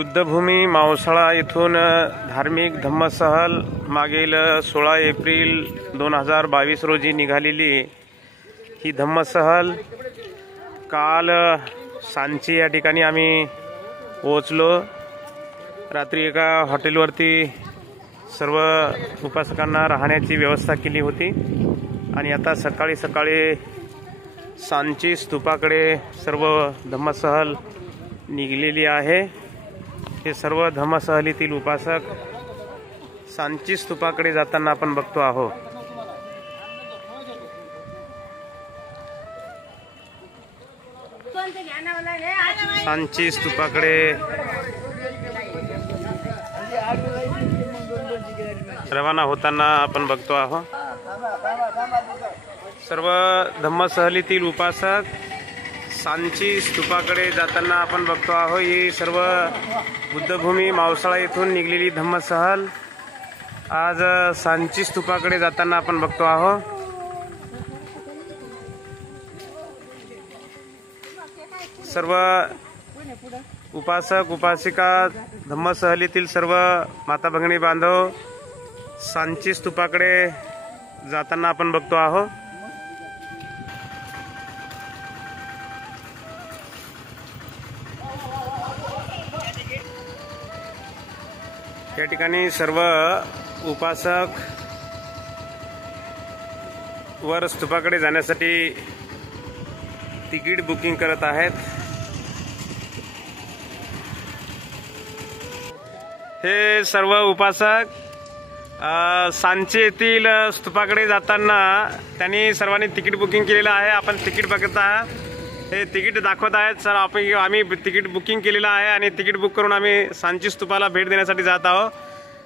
बुद्धभूमी मावसाळा येथून धार्मिक धम्मसहल मागील 16 एप्रिल 2022 रोजी निघालेली ही धम्मसहल काल सांची या ठिकाणी आम्ही पोहोचलो। रात्री एका हॉटेलवरती सर्व उपासकांना राहण्याची व्यवस्था केली होती आणि आता सकाळी सकाळी सांची स्तूपाकडे सर्व धम्मसहल निघलेली आहे। हे सर्व धम्मसहलीतील उपासक सांची स्तूपाकडे जाताना आपण बघतो आहोत। सांची स्तूपाकडे रवाना होताना आपण बघतो आहोत। सर्व धम्मसहलीतील उपासक सांची स्तूपाकडे जाताना आपण बघतो आहोत। ही सर्व बुद्धभूमी मावसाळा येथून निघलेली धम्मसहल आज सांची स्तूपाकडे जाताना आपण बघतो आहोत। सर्व उपासक उपासिका धम्मसहलीतील सर्व माता भगिनी बांधव सांची स्तूपाकडे जाताना आपण बघतो आहोत। या ठिकाणी सर्व उपासक वर स्तूपाकडे जाण्यासाठी तिकीट बुकिंग करत आहेत। हे सर्व उपासक सांची येथील स्तूपाकडे जाताना त्यांनी सर्वांनी तिकीट बुकिंग केलेलं आहे। आपण तिकीट बघत आहात, हे तिकीट दाखवत आहेत सर। आम्ही तिकीट बुकिंग केलेलं आहे आणि तिकीट बुक करून आम्ही सांची स्तूपाला भेट देण्यासाठी जात आहोत।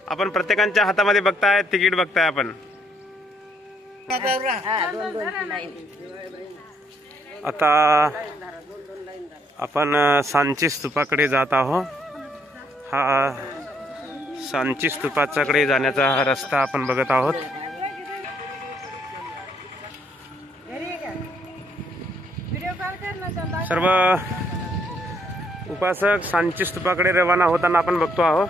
आपण प्रत्येकांच्या हातामध्ये बघताय, तिकीट बघताय आपण। आता आपण सांची स्तूपाकडे जात आहोत। हा सांची स्तूपाच्याकडे जाण्याचा हा रस्ता आपण बघत आहोत। सर्व उपासक सांची स्तूपाकडे रवाना होताना आपण बघतो आहोत।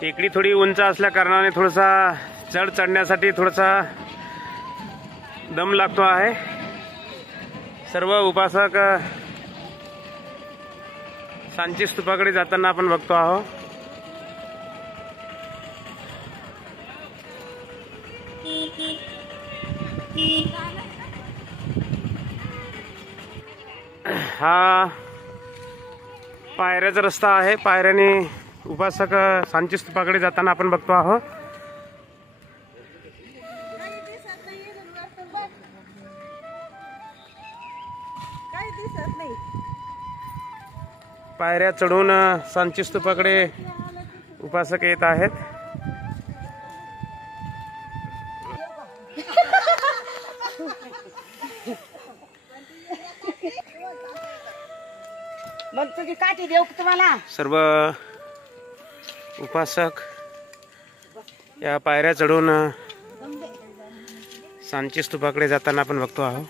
टेकडी थोडी उंच असल्या कारणाने थोडासा चढ चढण्यासाठी थोडासा दम लागतो आहे। सर्व उपासक सांची स्तूपाकडे जाताना आपण बघतो आहोत। हा पायऱ्याचा रस्ता आहे। पायऱ्याने उपासक सांची स्तूपाकडे जाताना आपण बघतो आहोत। पायऱ्या चढून सांची स्तूपाकडे उपासक येत आहेत। सर्व उपासक या पायऱ्या चढून सांची स्तूपाकडे जाताना आपण बघतो आहोत।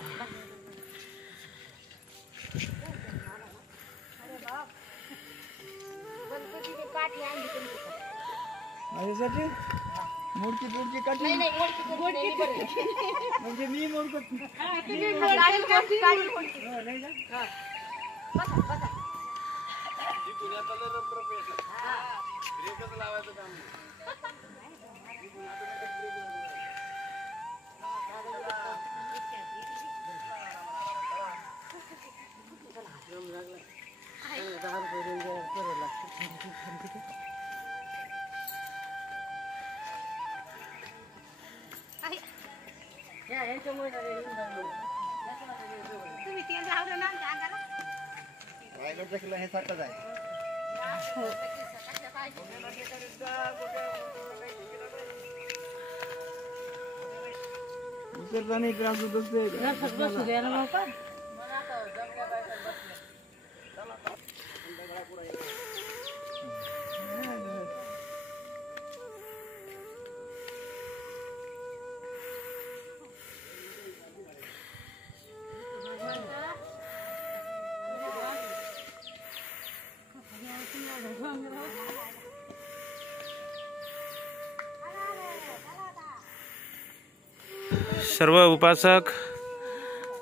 सर्व उपासक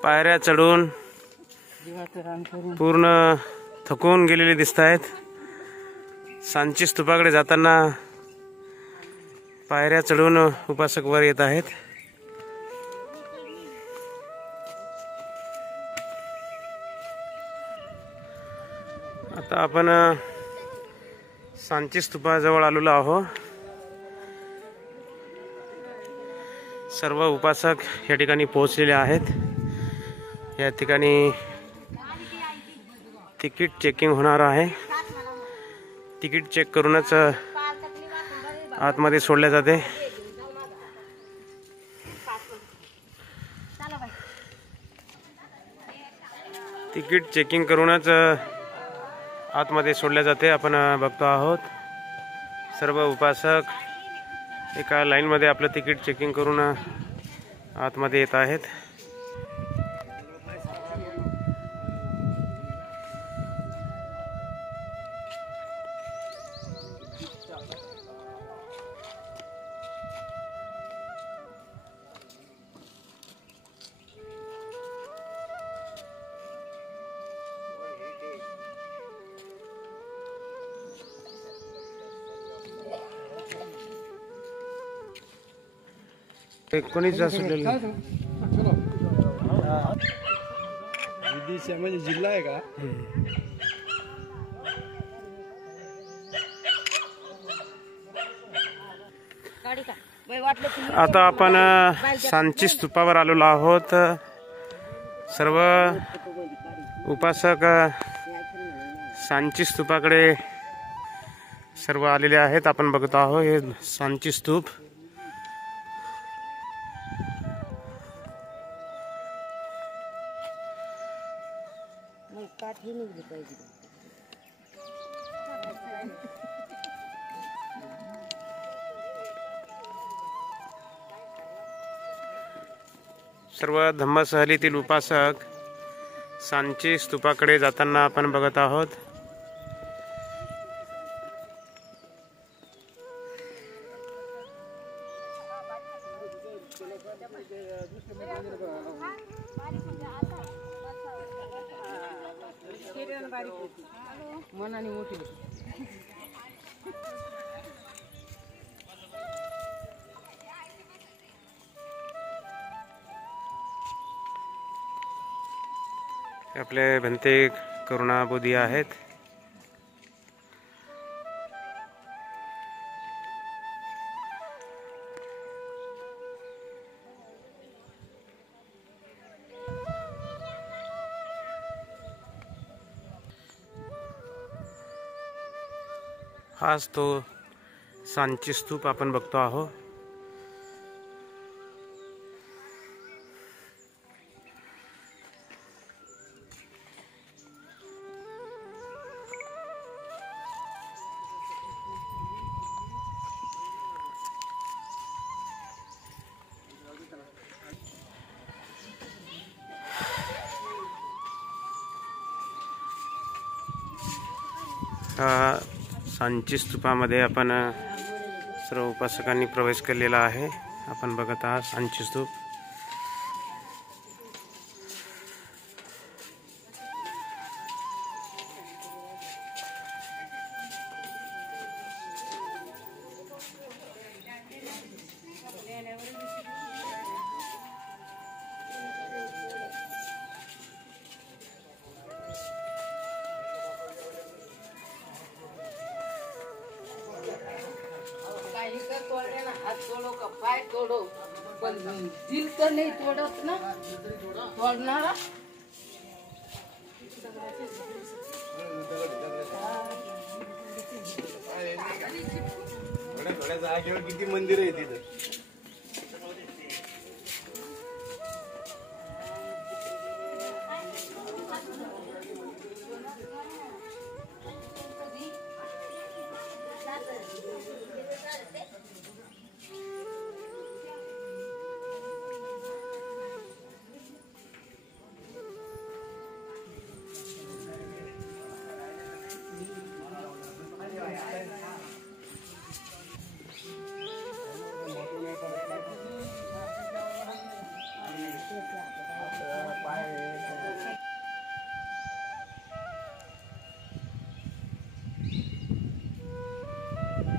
पायऱ्या चढून पूर्ण थकून गेलेले दिसत आहेत. सांची स्तूपाकडे जाताना पायऱ्या चढून उपासक वर येत आहेत. आता आपण सांची स्तूपाजवळ आलेलो आहोत. सर्व उपासक या ठिकाणी पोहोचलेले आहेत. या ठिकाणी तिकीट चेकिंग होणार आहे. तिकीट चेक करूनच आतमध्ये सोडले जाते. तिकीट चेकिंग करूनच आतमध्ये सोडले जाते. आपण बघतो आहोत सर्व उपासक एका लाईन मध्ये आपलं तिकीट चेकिंग करून आतमध्ये येत आहेत. कोणीच सुटलेलं विदिशा म्हणजे जिल्हा आहे का? आता आपण सांची स्तूपावर आलेलो आहोत. सर्व उपासक सांची स्तूपाकडे सर्व आलेले आहेत. आपण बघतो आहोत हे सांची स्तूप. सर्व धम्मसहलीतील उपासक सांची स्तूपाकडे जाताना आपण बघत आहोत. मनाने मोठी आपले भंते करुणाबोधी आहेत. हाच तो सांची स्तूप आपण बघतो आहोत. सांची स्तूपामध्ये आपण सर्व उपासकांनी प्रवेश केलेला आहे. आपण बघत आहात सांची स्तूप. हाथ तोड़ो का पाय तोड़ो पर दिल तो नहीं तोड़त ना तोड़ना थोड्या जागेवर किती मंदिर आहे तिथे.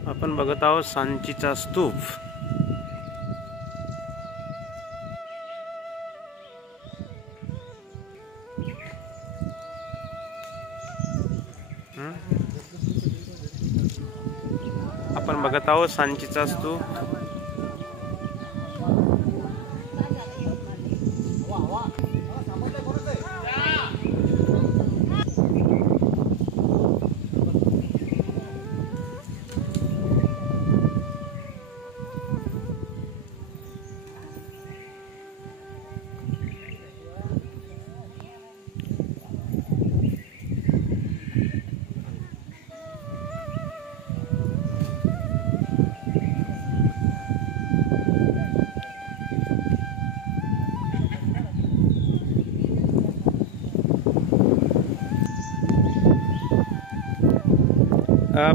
आपण बघत आहोत सांचीचा स्तूप. आपण बघत आहोत सांचीचा स्तूप.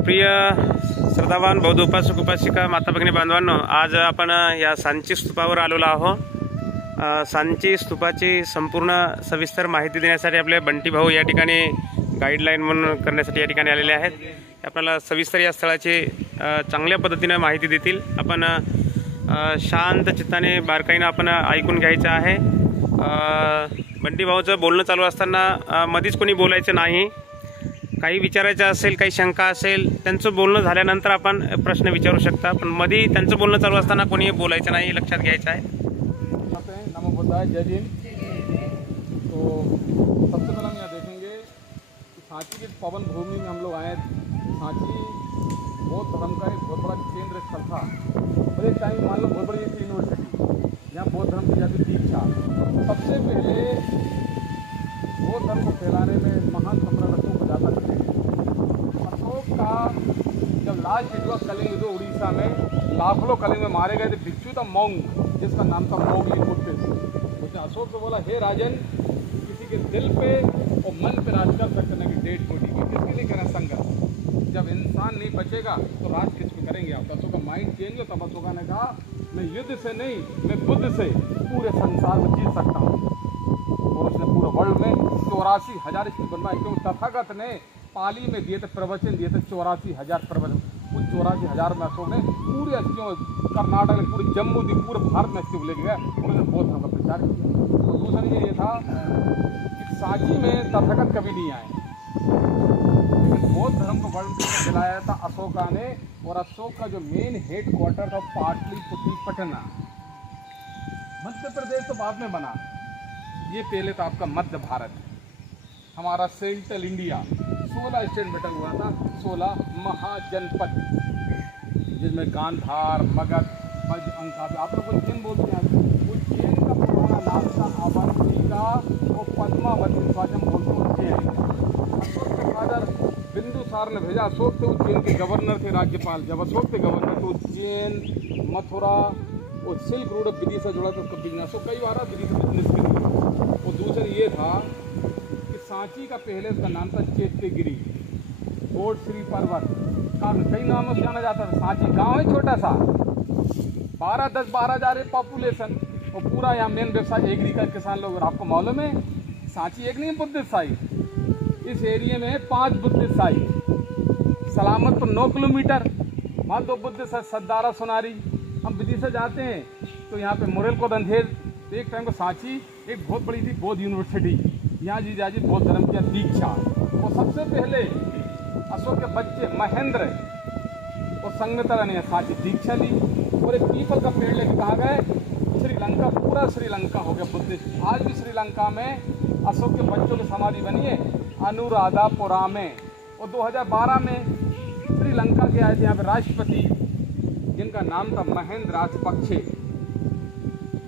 प्रिय श्रद्धावान बौद्ध उपासक उपासिका माता भगिनी बांधवांनो, आज आपण या सांची स्तूपावर आलेलो आहोत. सांची स्तूपाची संपूर्ण सविस्तर माहिती देण्यासाठी आपले बंटी भाऊ या ठिकाणी गाईडलाईन म्हणून करण्यासाठी या ठिकाणी आलेले आहेत. आपल्याला सविस्तर या स्थळाची चांगल्या पद्धतीने माहिती देतील. आपण शांत चित्ताने बारकाईने आपण ऐकून घ्यायचं आहे. बंटी भाऊचं बोलणं चालू असताना मधीच कोणी बोलायचं नाही. काही विचारायचं असेल, काही शंका असेल, त्यांचं बोलणं झाल्यानंतर आपण प्रश्न विचारू शकता, पण मध्ये त्यांचं बोलणं चालू असताना कोणी बोलायचं नाही, लक्षात घ्यायचं आहे. नमो बुद्धाय, जय हिंद. तो सबसे पहले हम यहाँ देखेंगे कि सांची की पावन भूमि में हम लोग आए. सांची बौद्ध धर्म का एक बहुत बड़ा केंद्र स्थल था. और एक टाइम मान लो बहुत बड़ी एक यूनिवर्सिटी, यहाँ बौद्ध धर्म की जाती दीक्षा. सबसे पहले बौद्ध धर्म को फैलाने में महान सम्राट अशोक को जाता थे. अशोक का जब लास्ट हिट हुआ कलिंग, जो उड़ीसा में लाखों कलिंग में मारे गए थे, भिक्षु था मौंग, जिसका नाम था मोगली बुद्धिस्ट. उसने अशोक से बोला, हे राजन, किसी के दिल पे और मन पे राज कर सकते नहीं, डेट छोटी की किसके लिए करना संघर्ष. जब इंसान नहीं बचेगा तो राज किस पे करेंगे आप. अशोक का माइंड चेंज हो. तब अशोका ने कहा, मैं युद्ध से नहीं, मैं बुद्ध से पूरे संसार में जीत सकता हूँ. और उसने पूरे वर्ल्ड में 84,000 स्कूल बनवाए. क्यों? तथागत ने पाली में दिए थे, प्रवचन दिए थे 84,000 प्रवचन. उन 84,000 में अशोक ने पूरे अस्तियों कर्नाटक में, पूरे जम्मू दी, पूरे भारत में अस्तियों लेके गया. उन्होंने बौद्ध धर्म का प्रचार किया. और दूसरा ये था कि सांची में तथागत कभी नहीं आए, लेकिन बौद्ध धर्म को वर्ल्ड में फैलाया था अशोका ने. और अशोक का जो मेन हेड क्वार्टर था पाटलिपुत्र पटना. मध्य प्रदेश तो बाद में बना, ये पहले तो आपका मध्य भारत, हमारा सेंट्रल इंडिया 16 स्टेट बटा हुआ था, 16 महाजनपद, जिसमें गांधार, मगध, बज, अंका. आप लोग उज्जैन बोलते हैं. उज्जैन का पुराना नाम था अवंतिका और पद्मावती. स्वाजम बोलते हैं उज्जैन. अशोक के फादर बिंदुसार ने भेजा. अशोक थे उज्जैन के गवर्नर थे, राज्यपाल. जब अशोक थे गवर्नर तो उज्जैन, मथुरा और सिल्क रोड विधि से जुड़ा था. उसका बिजनेस तो कई बार विधि से बिजनेस के लिए. और दूसरा ये था कि सांची का पहले उसका नाम था चैत्यगिरी, कोट श्री पर्वत. कई नामों से जाना जाता था. सांची गांव है छोटा सा, 10-12 पॉपुलेशन. और पूरा यहाँ मेन व्यवसाय एग्रीकल्चर, किसान लोग. और आपको मालूम है सांची एक नहीं है बुद्धिस्ट साइट. इस एरिया में 5 बुद्धिस्ट साइट. सलामतपुर 9 किलोमीटर, वहाँ 2 बुद्धिस्ट साइट, सद्दारा, सोनारी. हम विधि से जाते हैं तो यहाँ पे मुरेल को अंधेर. एक टाइम को सांची एक बहुत बड़ी थी बौद्ध यूनिवर्सिटी. यहाँ जी जाजी बौद्ध धर्म की दीक्षा. और सबसे पहले अशोक के बच्चे महेंद्र और संगमित्रा ने सांची दीक्षा ली. और एक पीपल का पेड़ लेके कहा गए श्रीलंका, पूरा श्रीलंका हो गया बुद्धिस्ट. आज भी श्रीलंका में अशोक के बच्चों की समाधि बनी है अनुराधापुरा में. और 2012 में श्रीलंका के आए थे यहाँ पे राष्ट्रपति, जिनका नाम था महेंद्र राजपक्षे.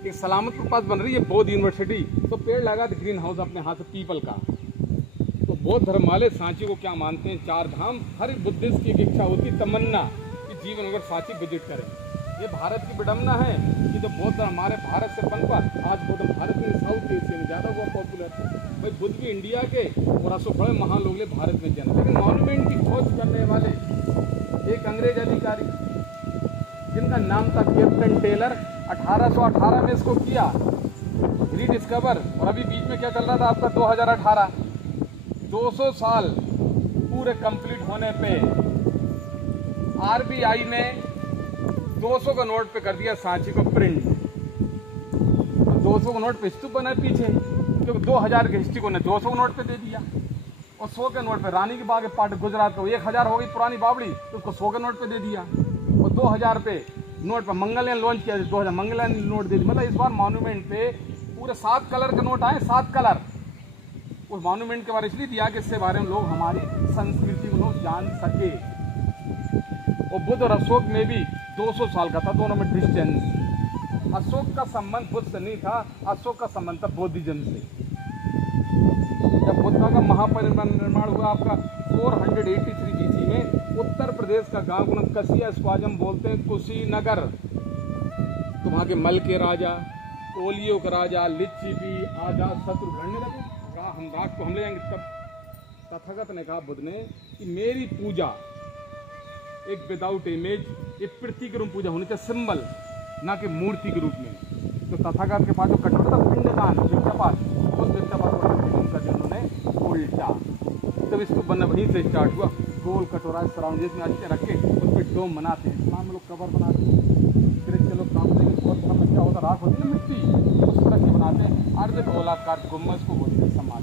एक सलामतपुर पास बन रही है बौद्ध यूनिवर्सिटी, तो पेड़ लगा था ग्रीन हाउस अपने हाथ से पीपल का. तो बौद्ध धर्म वाले सांची को क्या मानते हैं? 4 धाम. हर एक बुद्धिस्ट की एक इच्छा होती, तमन्ना कि जीवन अगर सांची विजिट करें. ये भारत की विडम्बना है कि जो बौद्ध धर्म हमारे भारत से पनपा. आज बौद्ध भारत में साउथ एशिया में ज़्यादा हुआ पॉपुलर. भाई बुद्ध भी इंडिया के और अशोक बड़े महान लोग ले भारत में जन्म. लेकिन मॉन्यूमेंट की खोज करने वाले एक अंग्रेज अधिकारी, जिनका नाम था कैप्टन टेलर, 1818 में इसको किया रीडिस्कवर. और अभी बीच में क्या चल रहा था आपका 2018, 200 साल पूरे कंप्लीट होने पे आरबीआई ने 200 का नोट पे कर दिया सांची को प्रिंट। 200 का नोट पे स्तूप बना पीछे, क्योंकि 2000 के हिस्ट्री को ने 200 के नोट पे दे दिया, और 100 के नोट पे रानी की बाग पार्ट गुजरात को 1000 हो गई पुरानी बावड़ी, तो उसको 100 के नोट पे दे दिया, और 2000 पे नोट पे मंगलयान लॉन्च किया, 2000 मंगलयान नोट दे दिया। मतलब इस बार मॉन्यूमेंट पे पूरे 7 कलर के नोट आए, 7 कलर। उस मॉन्यूमेंट के बारे में इसलिए दिया कि इससे बारे में लोग हमारी संस्कृति को लोग जान सके। और बुद्ध और अशोक में भी 200 साल का था, दोनों में डिस्टेंस। अशोक का संबंध बुद्ध से नहीं था, अशोक का संबंध था बौद्धिज्म से। जब बुद्ध का महापरिनिर्वाण हुआ आपका 483 BC में, उत्तर प्रदेश का गांव कसिया, इसको आज हम बोलते हैं कुशीनगर। तो वहां के मल के राजा, कोलियों का राजा, लिच्छवी, आजाद शत्रु लड़ने लगे, हम राग को हम ले जाएंगे। तब तथागत ने कहा बुद्ध ने कि मेरी पूजा एक विदाउट इमेज, एक प्रतीक रूप पूजा होनी चाहिए, सिंबल, ना कि मूर्ति के रूप में। तो तथागत के पास जो कटोरा था पिंडदान, भिक्षापात, उस भिक्षापात को उन्होंने उल्टा, तब इसको बनना वहीं से स्टार्ट हुआ। गोल कटोरा सराउंड जिसमें अच्छे रख के उस पर डोम बनाते हैं, इस्लाम में लोग कबर बनाते हैं, क्रिश्चियन के लोग कांपते हैं, और धर्म में क्या होता राख होती है ना मिट्टी, उस तरह से बनाते हैं। अर्ध गोलाकार गुम्बद को बोलते हैं सम्मान।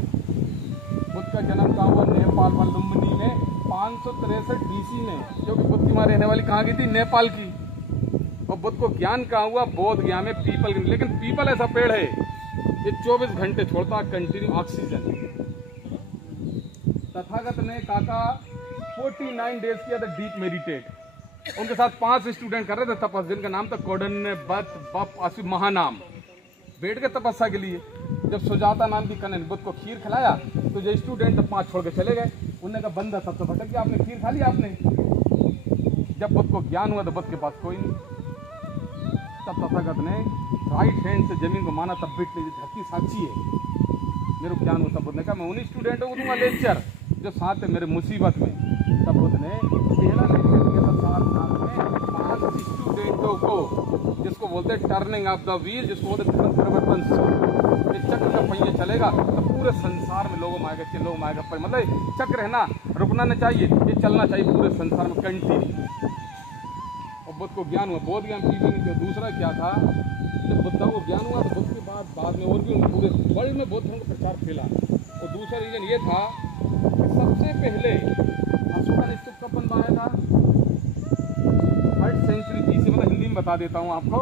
बुद्ध का जन्म कहाँ हुआ? नेपाल में लुम्बिनी में 563 BC में, क्योंकि बुद्ध की मां रहने वाली कहाँ की थी? नेपाल की। और बुद्ध को ज्ञान कहाँ हुआ? बोध गया में पीपल। लेकिन पीपल ऐसा पेड़ है ये 24 घंटे छोड़ता कंटिन्यू ऑक्सीजन। तथागत ने काका 49 डेज किया था डीप मेडिटेट। उनके साथ 5 स्टूडेंट कर रहे थे तपस्या, जिनका नाम था कोडन, बत, बप, आसिफ, महानाम। बैठ के तपस्या के लिए जब सुजाता नाम की कन्या ने बुद्ध को खीर खिलाया, तो जो स्टूडेंट 5 छोड़ के चले गए। उन्होंने कहा बंदा सबसे भटक गया, आपने खीर खा लिया आपने। जब बुद्ध को ज्ञान हुआ तो बुद्ध के पास कोई नहीं। तब तथागत ने राइट हैंड से जमीन को माना, तब बिट ली, धरती साक्षी है, मेरे को ज्ञान होता। बुद्ध ने कहा मैं उन्हीं स्टूडेंटों को दूंगा लेक्चर जो साथ है मेरे मुसीबत में। तब बुद्ध ने पहला लेक्चर दिया था 7 साल में 5 स्टूडेंटों को, जिसको बोलते हैं टर्निंग ऑफ द व्हील, जिसको बोलते हैं धर्म परिवर्तन सूत्र। ये चक्र का पहिया चलेगा तो पूरे संसार में लोगों में आएगा, लोगों में आएगा, मतलब चक्र है ना, रुकना नहीं चाहिए, ये चलना चाहिए पूरे संसार में कंटिन्यू। और बुद्ध को ज्ञान हुआ, बोध ज्ञान पीछे। दूसरा क्या था, जब बुद्ध को ज्ञान हुआ तो बुद्ध के बाद में और भी पूरे वर्ल्ड में बौद्ध धर्म का प्रचार फैला। और दूसरा रीजन ये था कि सबसे पहले अशोका ने स्तूप कब बनवाया था? 3rd सेंचुरी BC, मतलब हिंदी में बता देता हूँ आपको,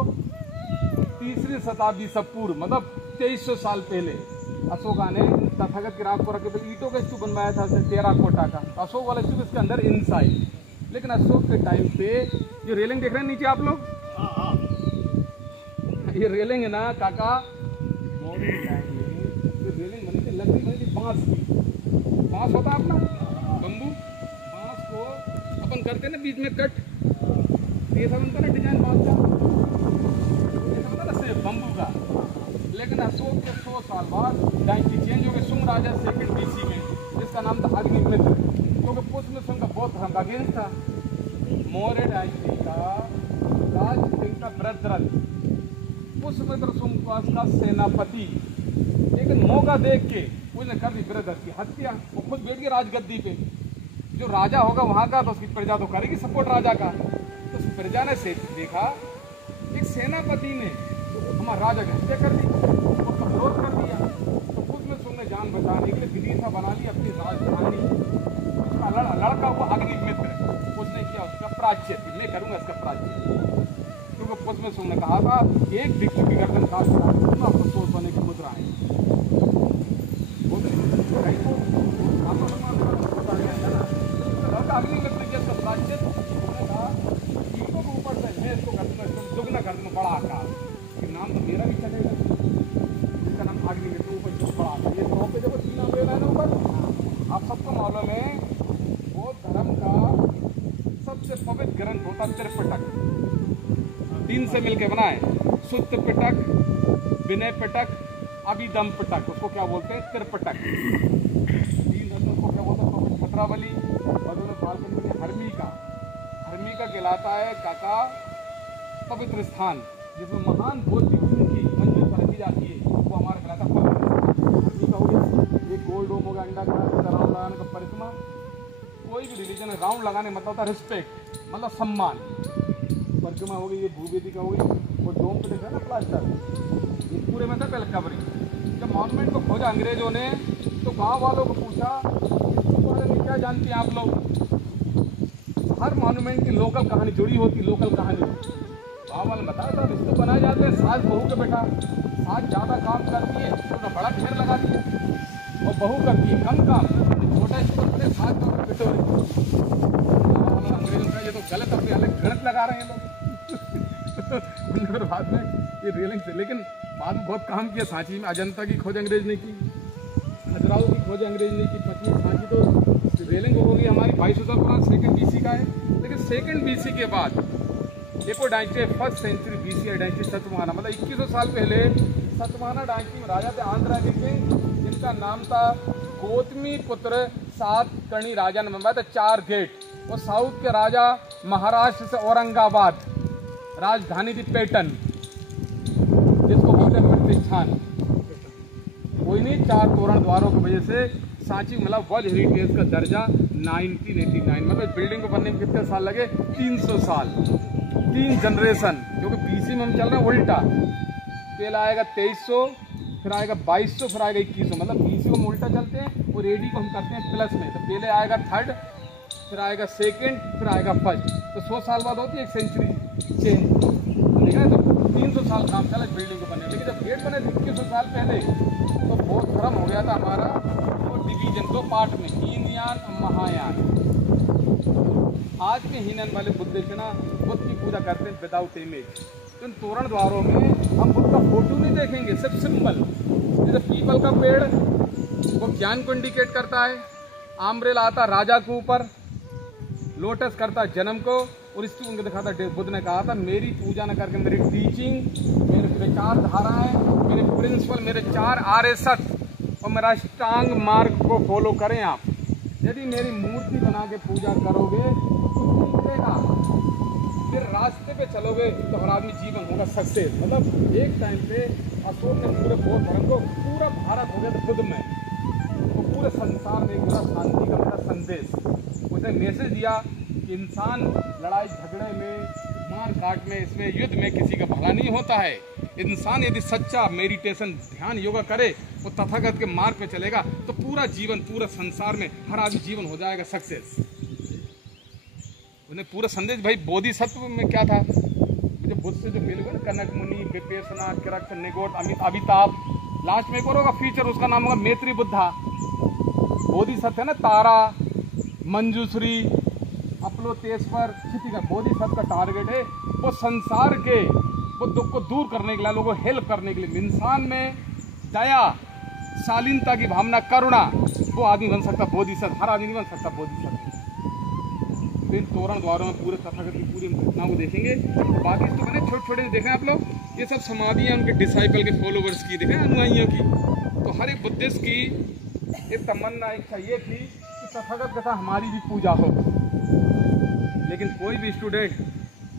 3री शताब्दी सब पूर्व, मतलब 2300 साल पहले अशोका ने तथागत के राग को रखे थे, ईंटों का स्तूप बनवाया था टेराकोटा का। अशोक वाला स्तूप इसके अंदर इनसाइड। लेकिन अशोक के टाइम पे ये रेलिंग देख रहे हैं नीचे आप लोग, ये रेलिंग है ना काका, मॉडर्न टाइम में ये रेलिंग बनी थी, लकड़ी बनी थी बांस की। बांस होता है अपना बम्बू, बांस को अपन करते हैं ना बीच में कट, ऐसा बनता है ना डिजाइन बांस का, ऐसा बनता ना सेफ बम्बू का। लेकिन अशोक के 100 साल बाद डायनेसी चेंज हो गए सुंग राजा 2nd BC में, जिसका नाम था अग्निमित्र, क्योंकि पुष्प में का बौद्ध धर्म का अगेंस्ट था। मौर्य डायनेसी का राज सिंह का ब्रदर पुष्पमित्र सुंग का सेनापति, लेकिन मौका देख के उसने कर दी ब्रदर की हत्या। वो खुद बैठ गया राजगद्दी पे। जो राजा होगा वहां का तो उसकी प्रजा तो करेगी सपोर्ट राजा का। तो उस प्रजा ने से देखा एक सेनापति ने हमारा राजा की हत्या कर दी, उसका विरोध कर दिया। तो पुष्पमित्र ने जान बचाने के लिए विदिशा बना ली अपनी राजधानी। उसका लड़का हुआ अग्निमित्र, उसने किया उसका प्रायश्चित, मैं करूंगा इसका प्रायश्चित। क्योंकि पुष्पमित्र ने कहा था एक भिक्षु की गर्दन काट दूंगा, आपको 100 सोने की मुद्रा है। लड़का अग्निमित्र किया उसका प्रायश्चित, उसने कहा ईंटों के ऊपर से मैं इसको कर दूंगा, इसको दुगना कर दूंगा, बड़ा आकार। नाम तो मेरा भी चलेगा, इसका नाम अग्निमित्र, ऊपर जो बड़ा आकार। ये 100 पे जब 3 नाम ले रहा है ना ऊपर। आप सबको मालूम है बौद्ध धर्म का सबसे पवित्र ग्रंथ होता त्रिपिटक, 3 से मिलकर बना है। सुत्त पिटक, विनय पिटक, अभिधम पिटक, उसको क्या बोलते हैं? त्रिपिटक। 3 धर्मों को क्या बोलते हैं? पवित्र पत्रावली, हर्मिका कहलाता है काका पवित्र स्थान, जिसमें महान बौद्ध भिक्षुओं की मंदिर पर रखी जाती है, वो हमारा कहलाता है। हर्मिका हो गया, एक गोल डोम होगा, अंडा का परिक्रमा, कोई भी रिलीजन है राउंड लगाने मतलब होता है रिस्पेक्ट, मतलब सम्मान। परिक्रमा हो गई, ये भूवेदिका हो गई, वो डोम पे देखा ना प्लास्टर, ये पूरे में था पहले कवरिंग। जब मॉन्यूमेंट को खोजा अंग्रेजों ने तो गांव वालों को पूछा इसके बारे में क्या जानते हैं आप लोग। हर मॉन्यूमेंट की लोकल कहानी जुड़ी होती, लोकल कहानी। गाँव वाले बताया था इसको बनाए जाते हैं सास बहू के बेटा, सास ज़्यादा काम करती है तो बड़ा ढेर लगा दिया, और बहू करती है कम काम, छोटा छोटे सास का बेटो। अंग्रेजों का ये तो गलत, अपने अलग गलत लगा रहे हैं लोग। बाद में ये रेलिंग से, लेकिन बाद में बहुत काम किया सांची में। अजंता की खोज अंग्रेज ने की, खजुराहो की खोज अंग्रेज ने की। 25 सांची तो रेलिंग होगी हमारी 2200 साल पुराना, सेकंड बीसी का है। लेकिन सेकंड बीसी के बाद एको dynasty, first century BC dynasty Satavahana, मतलब 2100 साल पहले सतवाहना डायनेस्टी में राजा थे आंध्रा के किंग, जिनका नाम था गौतमी पुत्र सातकर्णी राजा ने बनवाया था 4 गेट। और साउथ के राजा महाराष्ट्र से औरंगाबाद, राजधानी थी पैटर्न, जिसको बोलते हैं प्रतिष्ठान। कोई नहीं, 4 तोरण द्वारों की वजह से सांची मिला वर्ल्ड हेरिटेज का दर्जा 1989। मतलब बिल्डिंग को बनने में कितने साल लगे? 300 साल, 3 जनरेशन। क्योंकि बीसी में हम चल रहे हैं उल्टा, पहले आएगा 2300, फिर आएगा 2200, फिर आएगा 2100। मतलब बीसी को हम उल्टा चलते हैं और एडी को हम करते हैं प्लस में। तो पहले आएगा 3rd, फिर आएगा 2nd, फिर आएगा 1st। तो 100 साल बाद होती है 1 सेंचुरी चेंज, ठीक है। तो 300 साल काम चला बिल्डिंग को बनने। लेकिन जब गेट बने 2100 साल पहले तो बहुत धर्म हो गया था हमारा, वो डिवीजन 2 पार्ट में, हीनयान और महायान। आज के हीनयान वाले बुद्ध से ना बुद्ध की पूजा करते हैं विदाउट इमेज। तो इन तोरण द्वारों में हम बुद्ध का फोटो नहीं देखेंगे, सिर्फ सिंबल। जैसे पीपल का पेड़ वो ज्ञान को इंडिकेट करता है, आम्ब्रेला आता राजा के ऊपर, लोटस करता जन्म को, और इसकी उनको दिखाता बुद्ध ने कहा था मेरी पूजा न करके मेरी टीचिंग, मेरे विचारधाराएं, मेरे प्रिंसिपल, मेरे 4 आर्य सत्य और मेरा अष्टांग मार्ग को फॉलो करें आप। यदि मेरी मूर्ति बना के पूजा करोगे तो मिलेगा, फिर रास्ते पे चलोगे तो हर आदमी जीवन होगा सक्सेस। मतलब एक टाइम पे अशोक ने पूरे बौद्ध धर्म को, पूरा भारत हो गया था बुद्ध में, तो पूरे संसार में एक बड़ा शांति का बड़ा संदेश उसने मैसेज दिया कि इंसान लड़ाई झगड़े में, मार काट में, इसमें युद्ध में किसी का भला नहीं होता है। इंसान यदि सच्चा मेडिटेशन, ध्यान, योगा करे, वो तथागत के मार्ग पे चलेगा तो पूरा जीवन, पूरा संसार में हर आदमी जीवन हो जाएगा सक्सेस। उन्हें पूरा संदेश भाई बोधिसत्व में क्या था, जब बुद्ध से जो फेल हुए ना, कनक मुनि, विपेशना, किरक, निगोट, अमिताभ, लास्ट में एक और होगा फीचर, उसका नाम होगा मैत्री बुद्धा। बोधिसत्व है ना, तारा, मंजूश्री, अपलोतेश्वर, क्षितिका। बोधिसत्व का टारगेट है वो संसार के वो दुख को दूर करने के लिए, लोगों को हेल्प करने के लिए, इंसान में दया, शालीनता की भावना, करुणा, वो आदमी बन सकता बोधिसत्व। हर आदमी नहीं बन सकता बोधिसत्व। तो इन तोरण द्वारों में पूरे तथागत की पूरी घटना को देखेंगे। बाकी तो मैंने छोटे छोटे देखें आप लोग, ये सब समाधियाँ उनके डिसाइपल के फॉलोवर्स की, देखें अनुयायियों की। तो हर एक बुद्धिस्ट की एक तमन्ना, इच्छा ये थी कि तथागत कथा हमारी भी पूजा हो। लेकिन कोई भी स्टूडेंट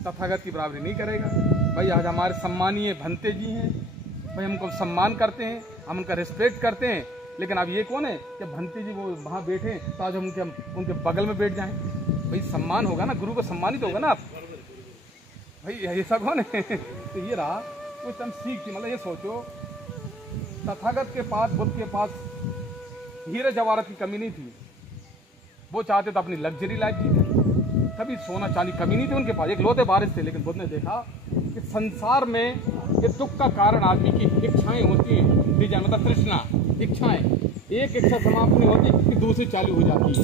तथागत की बराबरी नहीं करेगा। भाई आज हमारे सम्मानीय भंते जी हैं, भाई हमको सम्मान करते हैं, हम उनका रिस्पेक्ट करते हैं। लेकिन अब ये कौन है कि भंते जी वो वहाँ बैठे तो आज हम उनके बगल में बैठ जाएं? भाई सम्मान होगा ना, गुरु को सम्मानित होगा ना आप। भाई ये सब कौन है? तो ये रहा कुछ हम सीख थी। मतलब ये सोचो, तथागत के पास, बुद्ध के पास हीरे जवाहरात की कमी नहीं थी। वो चाहते तो अपनी लग्जरी लाइफ जीते, कभी सोना चांदी कमी नहीं थी उनके पास, एक लोटे बारिश थे। लेकिन बुद्ध ने देखा कि संसार में ये दुख का कारण आदमी की इच्छाएं होती हैं, डिजाइन मतलब तृष्णा, इच्छाएं। एक इच्छा समाप्त नहीं होती कि दूसरी चालू हो जाती है।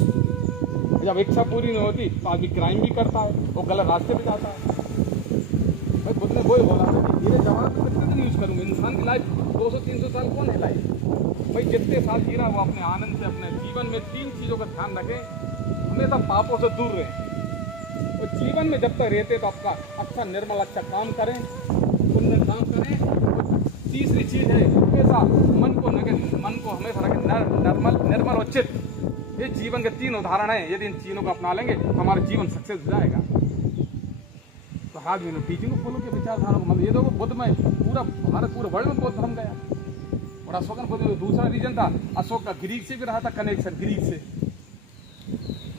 जब इच्छा पूरी नहीं होती तो आदमी क्राइम भी करता है, वो गलत रास्ते पे जाता है। भाई बुद्ध ने वही बोला था कि हीरे जवाहरात तो कितने दिन यूज करूँगा, इंसान की लाइफ 200-300 साल कौन है लाइफ। भाई जितने साल जी रहा वो अपने आनंद से, अपने जीवन में 3 चीज़ों का ध्यान रखें। हमेशा पापों से दूर रहें, और जीवन में जब तक रहते तो आपका अच्छा निर्मल अच्छा काम करें, पुण्य काम करें। और तीसरी चीज़ है हमेशा मन को हमेशा रखें निर्मल और चित्त। ये जीवन के 3 उदाहरण हैं। यदि इन तीनों को अपना लेंगे तो हमारा जीवन सक्सेस हो जाएगा। तो आज भी टीचिंग को फॉलो किया, विचारधारा को। मतलब ये देखो बुद्ध में पूरा भारत, पूरे वर्ल्ड में बौद्ध धर्म गया। और अशोकन बुद्ध दूसरा रीजन था, अशोक का ग्रीक से भी रहा था कनेक्शन, ग्रीक से।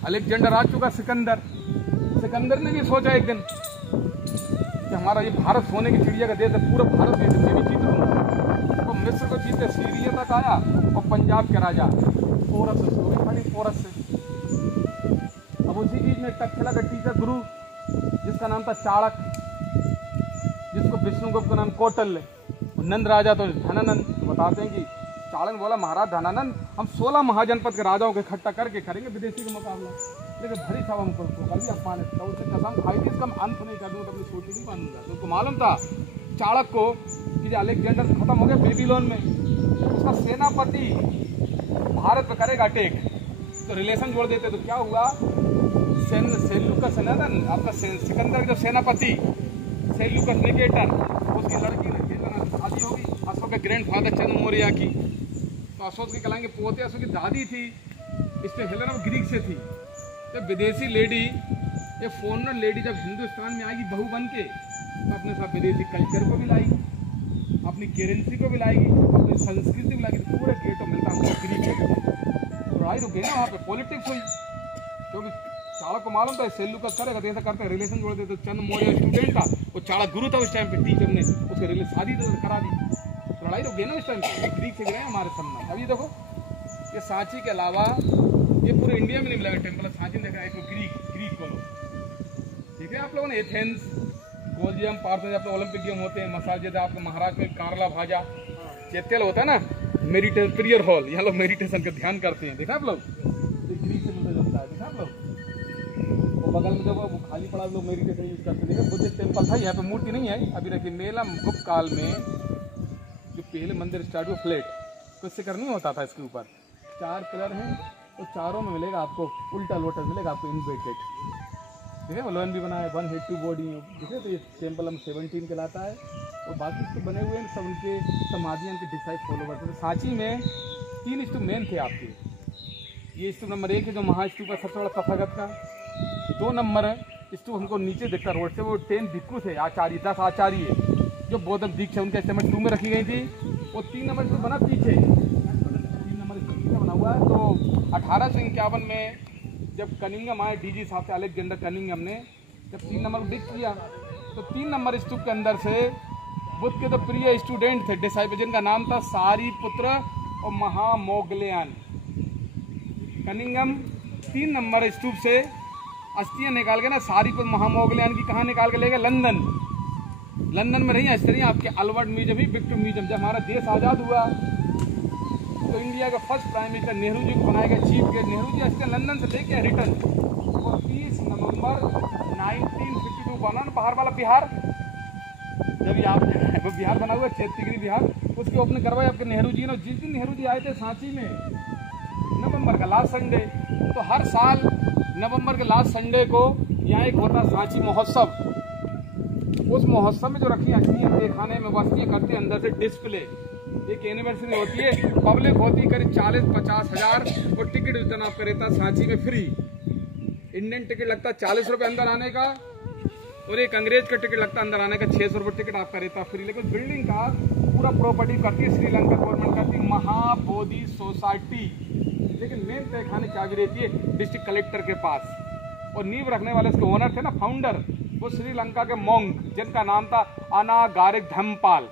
अलेक्जेंडर आ चुका, सिकंदर ने भी सोचा एक दिन कि हमारा ये भारत सोने की चिड़िया का देश है, पूरा भारत मैं भी जीत लूंगा। तो मिस्र को जीते सीरिया तक आया और पंजाब के राजा पोरस हो गई बड़ी पोरस से। अब उसी चीज में तक्षशिला का टीचर गुरु जिसका नाम था चाणक, जिसको विष्णुगुप्त का नाम कौटल्य, नंद राजा तो धनानंद। बताते हैं कि चाणक बोला महाराज धनानंद हम 16 महाजनपद के राजाओं को इकट्ठा करके करेंगे विदेशी का मुकाबला, लेकिन भरी सभा में कभी अपमान है। तो उसने कसम खाई थी इसका अंत नहीं कर दूंगा, अपनी छोटी नहीं मानूंगा। तो उसको मालूम था चाणक को कि अलेक्जेंडर खत्म हो गया बेबीलोन में, उसका सेनापति भारत पे करेगा अटैक, तो रिलेशन जोड़ देते। तो क्या हुआ, सेल्यूकस है ना आपका सिकंदर जो सेनापति सेल्यूकस निकेटर, उसकी लड़की शादी होगी अशोक के ग्रैंडफादर चंद्र मौर्य की। तो अशोक की कलाएंगे पोते, अशोक की दादी थी इसमें हेलेना ग्रीक से थी। जब विदेशी लेडी, ये फॉरेनर लेडी जब हिंदुस्तान में आएगी बहू बन के, तो अपने साथ विदेशी कल्चर को भी लाएगी, अपनी करेंसी को भी लाएगी, अपनी संस्कृति भी लाएगी। तो पूरे गेटो मिलता है ग्रीक। लड़ाई रुक गई ना वहाँ पे, पॉलिटिक्स हुई, क्योंकि चाणक को मालूम था सेल्यूकस करेगा, तो ऐसा करते रिलेशन जोड़ देते। चंद्र मौर्य स्टूडेंट था, वो चाणक गुरु था उस टाइम पे, टीचर ने उसके रिलेशन शादी करा दी। लड़ाई रुक गई ना उस टाइम पे, ग्रीक से गिरे हमारे सामने। अभी देखो ये सांची के अलावा ये पूरे इंडिया में नहीं मिलेगा टेम्पल, सांची में देखा है ग्रीक को लोग ठीक है आप लोगों ने। एथेंस, गोल्जियम, पार्थेनस, आप लोग ओलंपिक गेम होते हैं, मसाजिद आपके महाराष्ट्र में कारला भाजा, चैत्यल होता है ना, मेडिटेशन प्रेयर हॉल, यहाँ लोग मेडिटेशन का ध्यान करते हैं, देखा आप लोग, ग्रीक से मिलता जुलता है, देखा आप लोग। वो बगल में देखो वो खाली पड़ा, लोग मेडिटेशन यूज करते हैं, देखा बुद्धिस्ट टेम्पल था, यहाँ पे मूर्ति नहीं है अभी रखी। मेला गुप्त काल में जो पहले मंदिर स्टार्ट हुआ फ्लैट, कुछ से नहीं होता था, इसके ऊपर 4 पिलर हैं, तो चारों में मिलेगा आपको उल्टा लोटस मिलेगा आपको इन्वर्टेड, ठीक है। लोन भी बना है, 1 हेड 2 बॉडी, ठीक है। तो ये टेम्पल हम 17 कहलाता है, और बाकी तो बने हुए हैं सब उनके समाधि, उनके डिसाइप फॉलोवर्स। तो सांची में 3 स्तूप मेन थे आपके। ये स्तूप नंबर 1 है जो महास्तूप है सबसे बड़ा तथागत का। 2 नंबर स्तूप हमको नीचे दिखता रोड से, वो 10 भिक्खु थे, आचार्य 10 आचार्य जो बौद्ध दीक्षा उनके एस्टेमेंट 2 में रखी गई थी। वो 3 नंबर स्तूप बना पीछे, 3 नंबर स्तूप बना हुआ है। तो 1851 में जब कनिंगम आए डीजी साहब से, अलेक्जेंडर कनिंगम ने जब 3 नंबर डिक किया, तो 3 नंबर स्तूप के अंदर से बुद्ध के तो प्रिय स्टूडेंट थे, डिसाइपल, जिनका नाम था सारीपुत्र और महामोगलियान। कनिंगम 3 नंबर स्तूप से अस्थियां निकाल के ना सारीपुत्र महामोगलियान की कहाँ निकाल के ले गए, लंदन में रही अस्थियां आपके अल्बर्ट म्यूजियम ही, विक्टोरिया म्यूजियम। जब हमारा देश आज़ाद हुआ तो इंडिया का first prime minister Nehru ji को बनाया गया चीफ गेस्ट। नेहरू जी अस्थियां लंदन से लेके रिटर्न, और 30 नवंबर 1952 बना ना बाहर वाला बिहार, जब आप वो बिहार बना हुआ छत्तीसगढ़ी बिहार, उसकी ओपनिंग करवाई आपके नेहरू जी ने। जिस दिन नेहरू जी आए थे सांची में, नवंबर का लास्ट संडे, तो हर साल नवंबर के लास्ट संडे को यहाँ एक होता सांची महोत्सव। उस महोत्सव में जो रखी अस्थियां दिखाने में वस्तियाँ करते हैं, अंदर से डिस्प्ले, एक एनिवर्सरी होती है, पब्लिक होती है करीब 40-50 हज़ार, और टिकट रिटर्न आपका रहता है सांची में फ्री। इंडियन टिकट लगता है 40 रुपये अंदर आने का, और एक अंग्रेज का टिकट लगता है अंदर आने का 600 रुपये टिकट आपका रहता है फ्री। लेकिन बिल्डिंग का पूरा प्रॉपर्टी करती है श्रीलंका गवर्नमेंट, करती है महाबोधि सोसाइटी। लेकिन मेन तहखाने चाबी रहती है डिस्ट्रिक्ट कलेक्टर के पास, और नींव रखने वाले उसके ओनर थे ना, फाउंडर, वो श्रीलंका के मोंग, जिनका नाम था अनागारिक धर्मपाल,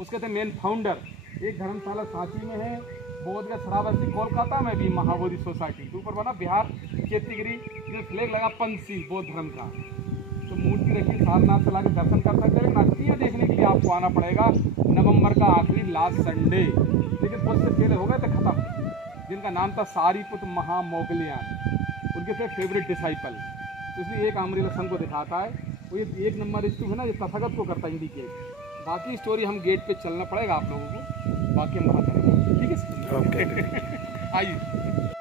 उसके थे मेन फाउंडर। एक धर्मशाला सांची में है, बौद्ध का श्रावस्ती कोलकाता में भी महाबोधि सोसाइटी, ऊपर बना बिहार चेतीगिरी, जिसमें फ्लैग लगा पंचशील बौद्ध धर्म का। तो मूर्ति रखी, सारनाथ से लाके दर्शन कर सकते हैं, लेकिन अस्थियां देखने के लिए आपको आना पड़ेगा नवंबर का आखिरी लास्ट संडे। लेकिन बहुत से पहले हो गए थे खत्म, जिनका नाम था सारीपुत्र महामोगलियान, उनके थे फेवरेट डिसाइपल। तो इसलिए एक अमरीला संघ को दिखाता है, वो ये 1 नंबर स्तूप है ना, ये तथागत को करता है इंडिकेट। बाकी स्टोरी हम गेट पे चलना पड़ेगा आप लोगों को, बाकी हम वहाँ करेंगे, ठीक है। ओके आइए।